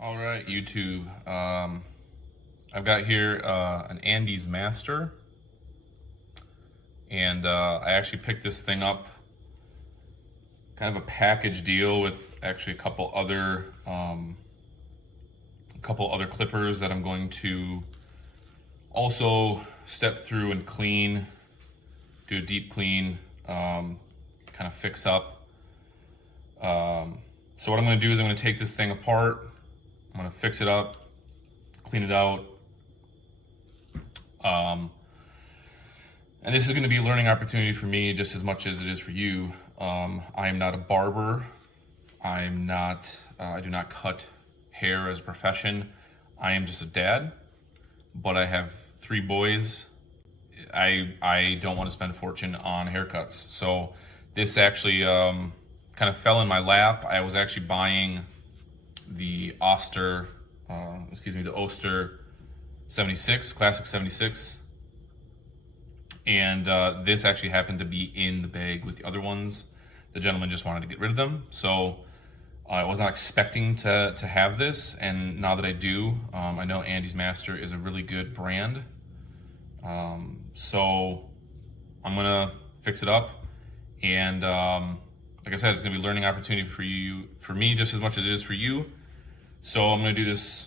All right, YouTube. I've got here an Andis Master, and I actually picked this thing up, kind of a package deal with actually a couple other clippers that I'm going to also step through and clean, do a deep clean, kind of fix up. So what I'm going to do is I'm going to take this thing apart. I'm going to fix it up, clean it out. And this is going to be a learning opportunity for me just as much as it is for you. I am not a barber. I do not cut hair as a profession. I am just a dad, but I have 3 boys. I don't want to spend a fortune on haircuts. So this actually kind of fell in my lap. I was actually buying the Oster 76, Classic 76. And this actually happened to be in the bag with the other ones. The gentleman just wanted to get rid of them. So I was not expecting to have this. And now that I do, I know Andis Master is a really good brand. So I'm gonna fix it up. And like I said, it's gonna be a learning opportunity for me just as much as it is for you. So I'm gonna do this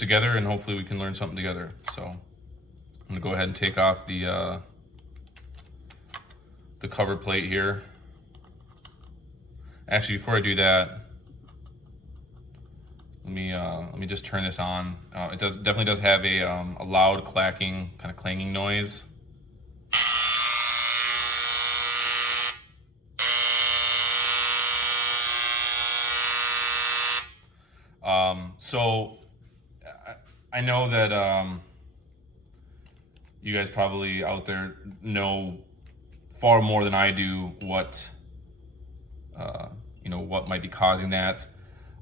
together, and hopefully we can learn something together. So I'm gonna go ahead and take off the cover plate here. Actually, before I do that, let me just turn this on. It definitely does have a loud clacking, kind of clanging noise. So I know that you guys probably out there know far more than I do what what might be causing that.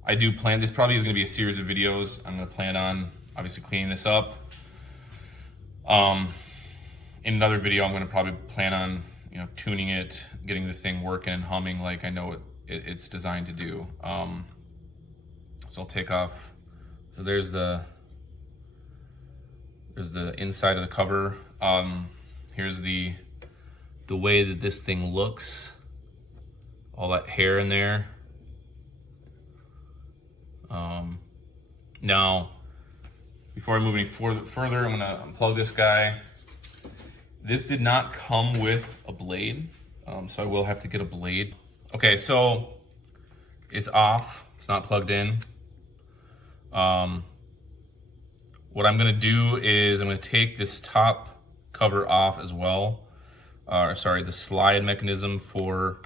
I do plan, this probably is going to be a series of videos. I'm going to plan on obviously cleaning this up. In another video, I'm going to probably plan on tuning it, getting the thing working and humming like I know it's designed to do. So I'll take off. So there's the inside of the cover. Here's the way that this thing looks. All that hair in there. Now, before I move any further, I'm gonna unplug this guy. This did not come with a blade, so I will have to get a blade. Okay, so it's off. It's not plugged in. What I'm gonna do is I'm gonna take this top cover off as well. Sorry, the slide mechanism for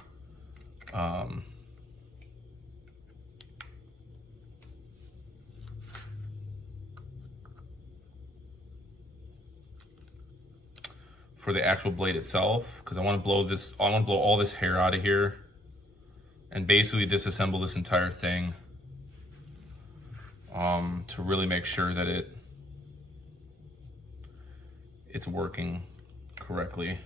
the actual blade itself, because I want to blow all this hair out of here and basically disassemble this entire thing to really make sure that it's working correctly.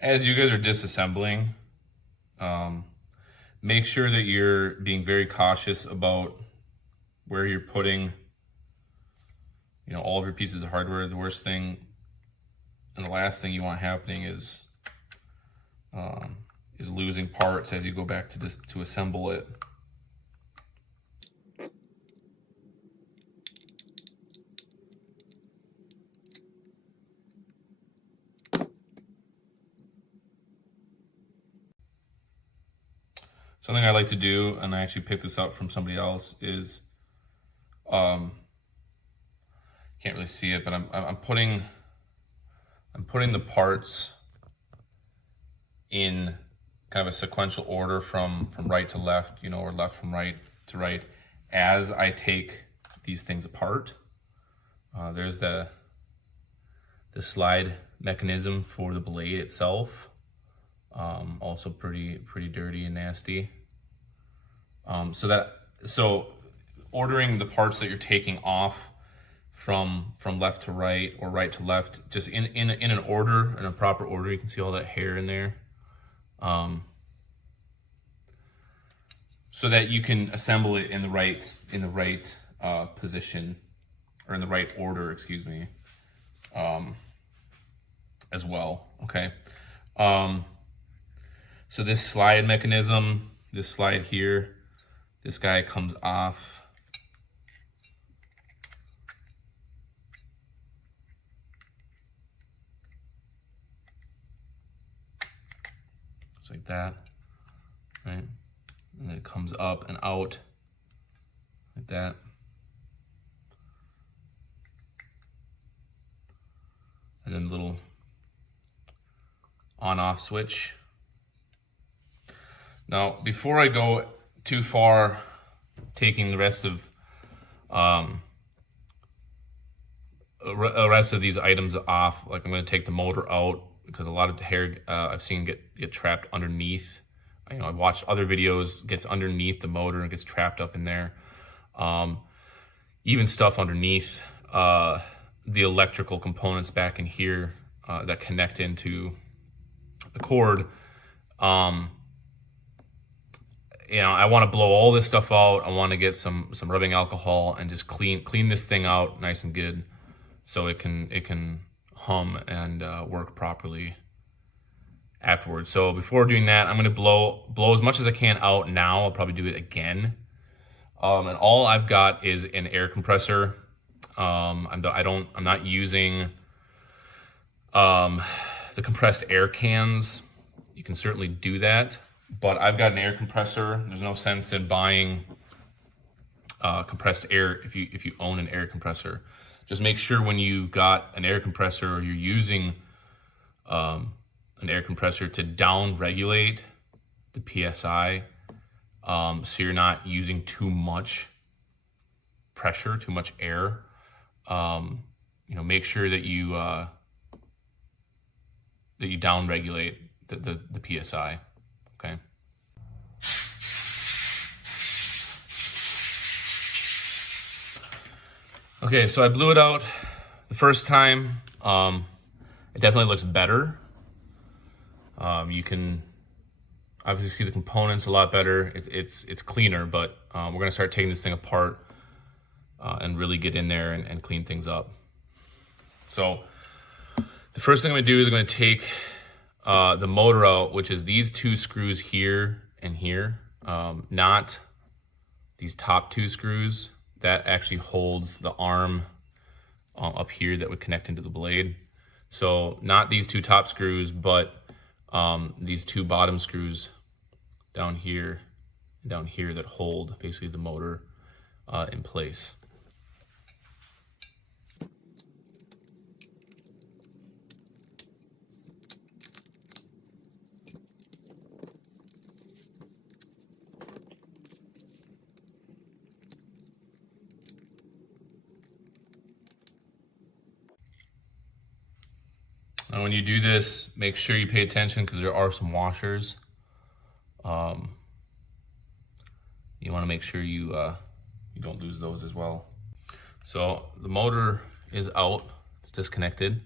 As you guys are disassembling, make sure that you're being very cautious about where you're putting all of your pieces of hardware. The worst thing and the last thing you want happening is losing parts as you go back to assemble it. Something I like to do, and I actually picked this up from somebody else, is can't really see it, but I'm putting the parts in kind of a sequential order from right to left, or left from right to right, as I take these things apart. There's the slide mechanism for the blade itself. Also pretty dirty and nasty. So ordering the parts that you're taking off from left to right or right to left, just in an order, in a proper order. You can see all that hair in there, so that you can assemble it in the right position, or in the right order, excuse me, as well. Okay. So this slide mechanism, this slide here, this guy comes off. Just like that, right? And then it comes up and out like that. And then the little on-off switch. Now, before I go too far taking the rest of these items off, like I'm going to take the motor out, because a lot of the hair I've seen get trapped underneath. You know, I've watched other videos, gets underneath the motor and gets trapped up in there. Even stuff underneath the electrical components back in here that connect into the cord. You know, I want to blow all this stuff out. I want to get some rubbing alcohol and just clean this thing out nice and good, so it can hum and work properly afterwards. So before doing that, I'm going to blow as much as I can out now. I'll probably do it again. And all I've got is an air compressor. I'm not using the compressed air cans. You can certainly do that, but I've got an air compressor. There's no sense in buying compressed air if you own an air compressor. Just make sure when you've got an air compressor, or you're using an air compressor, to down regulate the PSI, so you're not using too much pressure, too much air. You know, make sure that you down regulate the PSI. Okay. Okay, so I blew it out the first time. It definitely looks better. You can obviously see the components a lot better. It's cleaner, but we're gonna start taking this thing apart and really get in there and clean things up. So the first thing I'm gonna do is I'm gonna take the motor out, which is these two screws here and here, not these top two screws. That actually holds the arm up here that would connect into the blade. So not these two top screws, but these two bottom screws down here and down here that hold basically the motor in place. And when you do this, make sure you pay attention, because there are some washers. You want to make sure you don't lose those as well. So the motor is out, it's disconnected.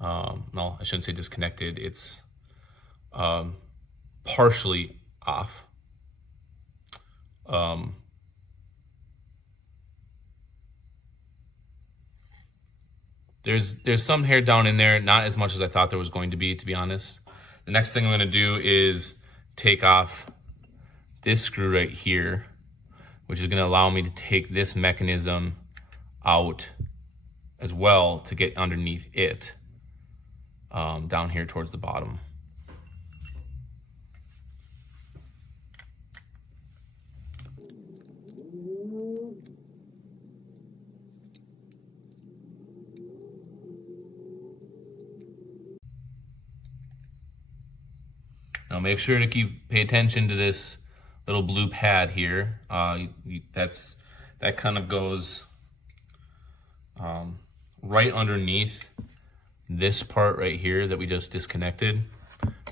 No, I shouldn't say disconnected, it's partially off. There's some hair down in there, not as much as I thought there was going to be honest. The next thing I'm gonna do is take off this screw right here, which is gonna allow me to take this mechanism out as well to get underneath it, down here towards the bottom. Now make sure to pay attention to this little blue pad here. That kind of goes right underneath this part right here that we just disconnected.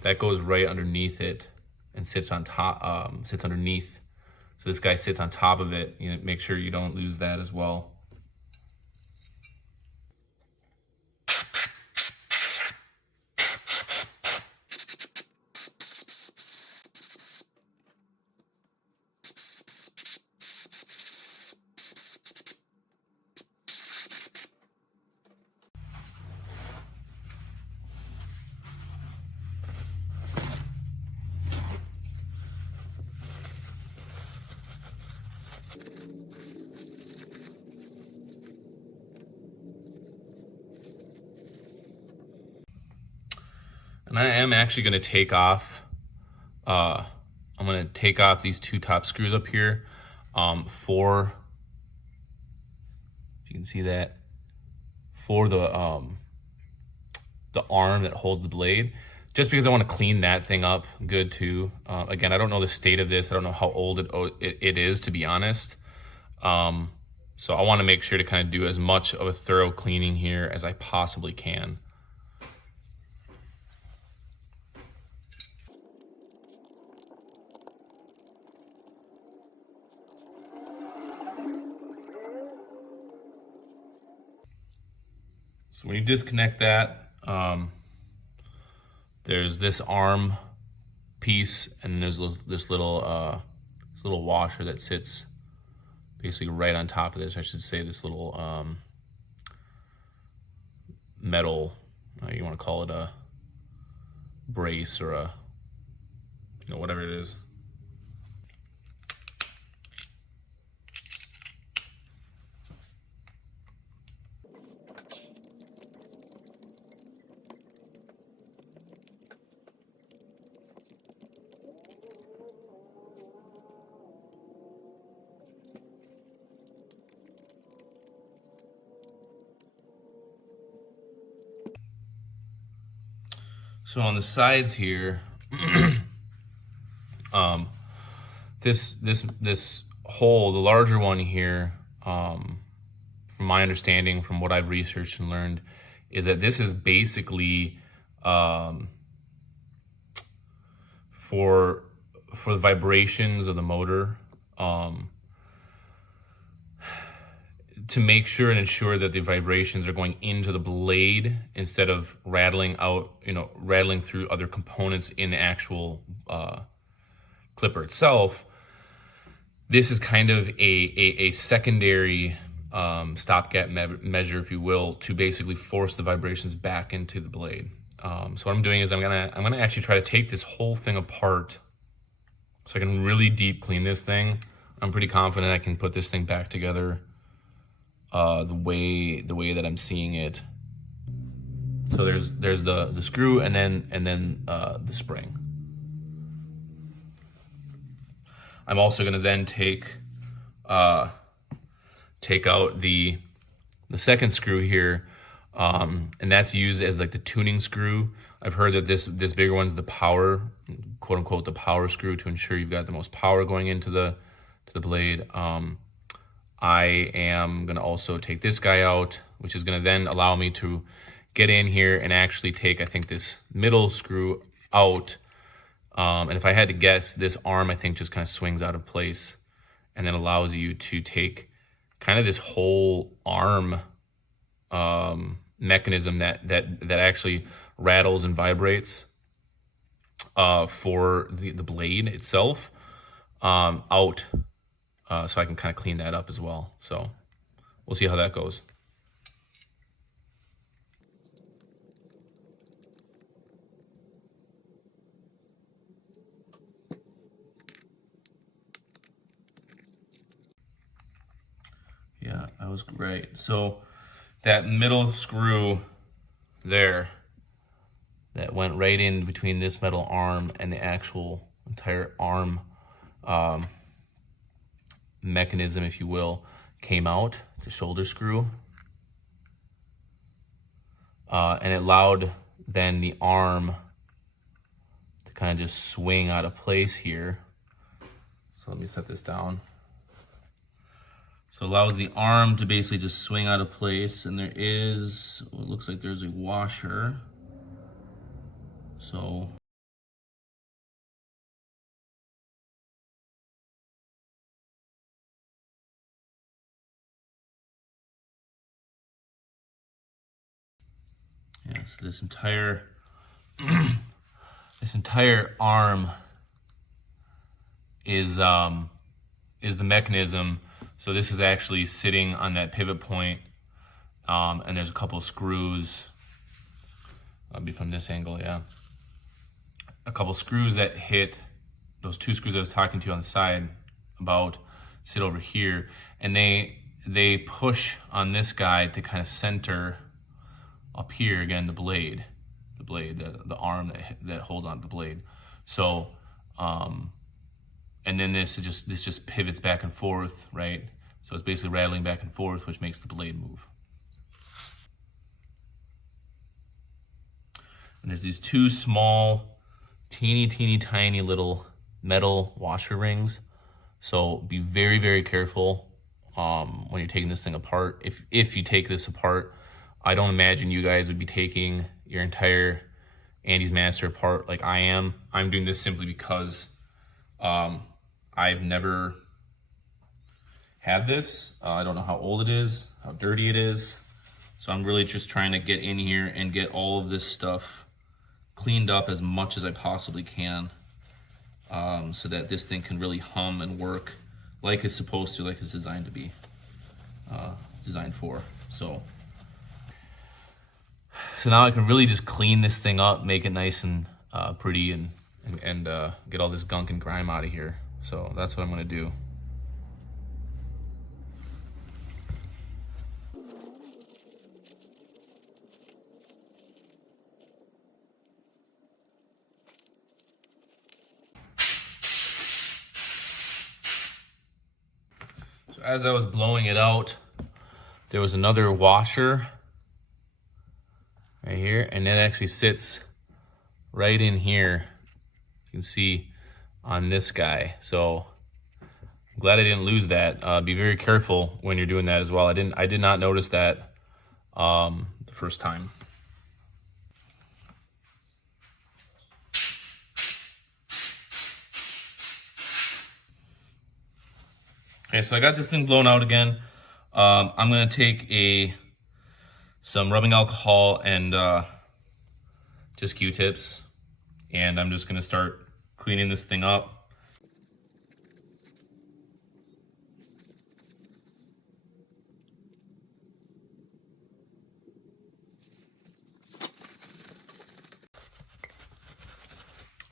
That goes right underneath it and sits on top, sits underneath So this guy sits on top of it. You know, make sure you don't lose that as well. And I am actually going to take off, I'm going to take off these two top screws up here for, if you can see that, for the arm that holds the blade, just because I want to clean that thing up good too. Again, I don't know the state of this. I don't know how old it is, to be honest. So I want to make sure to kind of do as much of a thorough cleaning here as I possibly can. So when you disconnect that, there's this arm piece, and there's this little washer that sits basically right on top of this. I should say this little metal, you want to call it a brace or a, you know, whatever it is. So on the sides here, this hole, the larger one here, from my understanding, from what I've researched and learned, is that this is basically for the vibrations of the motor, to make sure and ensure that the vibrations are going into the blade instead of rattling out, you know, rattling through other components in the actual clipper itself. This is kind of a secondary stopgap measure, if you will, to basically force the vibrations back into the blade. So what I'm doing is I'm gonna actually try to take this whole thing apart so I can really deep clean this thing. I'm pretty confident I can put this thing back together the way that I'm seeing it. So there's the screw and then the spring. I'm also going to then take out the second screw here, and that's used as like the tuning screw. I've heard that this bigger one's the power, quote unquote, the power screw, to ensure you've got the most power going into the blade. I am going to also take this guy out, which is going to then allow me to get in here and actually take, I think, this middle screw out. And if I had to guess, this arm, I think, just kind of swings out of place and then allows you to take kind of this whole arm mechanism that actually rattles and vibrates for the blade itself out. So I can kind of clean that up as well. So we'll see how that goes. Yeah, that was great. So that middle screw there that went right in between this metal arm and the actual entire arm mechanism, if you will, came out. It's a shoulder screw. And it allowed then the arm to kind of just swing out of place here. So let me set this down. So it allows the arm to basically just swing out of place, and there is, well, it looks like there's a washer. So Yeah, so this entire this entire arm is the mechanism. So this is actually sitting on that pivot point, and there's a couple of screws. I'll be from this angle, yeah. A couple screws that hit those two screws I was talking to you on the side about sit over here, and they push on this guy to kind of center up here again the blade, the arm that holds on to the blade. So and then this just pivots back and forth, right? So it's basically rattling back and forth, which makes the blade move. And there's these two small, teeny tiny little metal washer rings. So be very, very careful when you're taking this thing apart. If you take this apart, I don't imagine you guys would be taking your entire Andis Master apart like I am. I'm doing this simply because I've never had this. I don't know how old it is, how dirty it is. So I'm really just trying to get in here and get all of this stuff cleaned up as much as I possibly can, so that this thing can really hum and work like it's supposed to, like it's designed to be designed for. So now I can really just clean this thing up, make it nice and pretty, and get all this gunk and grime out of here. So that's what I'm gonna do. So as I was blowing it out, there was another washer right here, and it actually sits right in here. You can see on this guy. So I'm glad I didn't lose that. Be very careful when you're doing that as well. I did not notice that the first time. Okay, so I got this thing blown out again. I'm gonna take some rubbing alcohol and just Q-tips, and I'm just gonna start cleaning this thing up.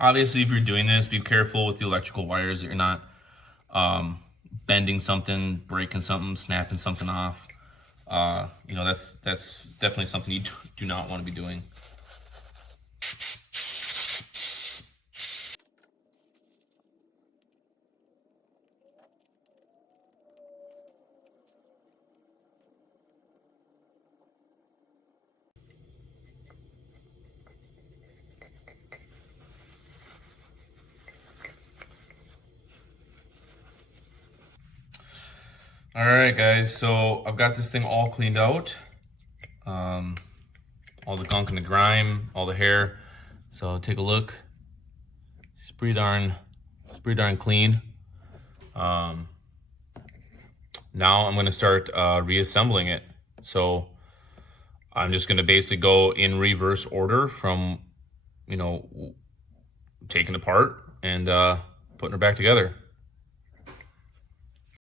Obviously, if you're doing this, be careful with the electrical wires that you're not bending something, breaking something, snapping something off. You know, that's definitely something you do not want to be doing. All right, guys, so I've got this thing all cleaned out. All the gunk and the grime, all the hair. So take a look. It's pretty darn clean. Now I'm gonna start reassembling it. So I'm just gonna basically go in reverse order from, you know, taking apart and putting her back together.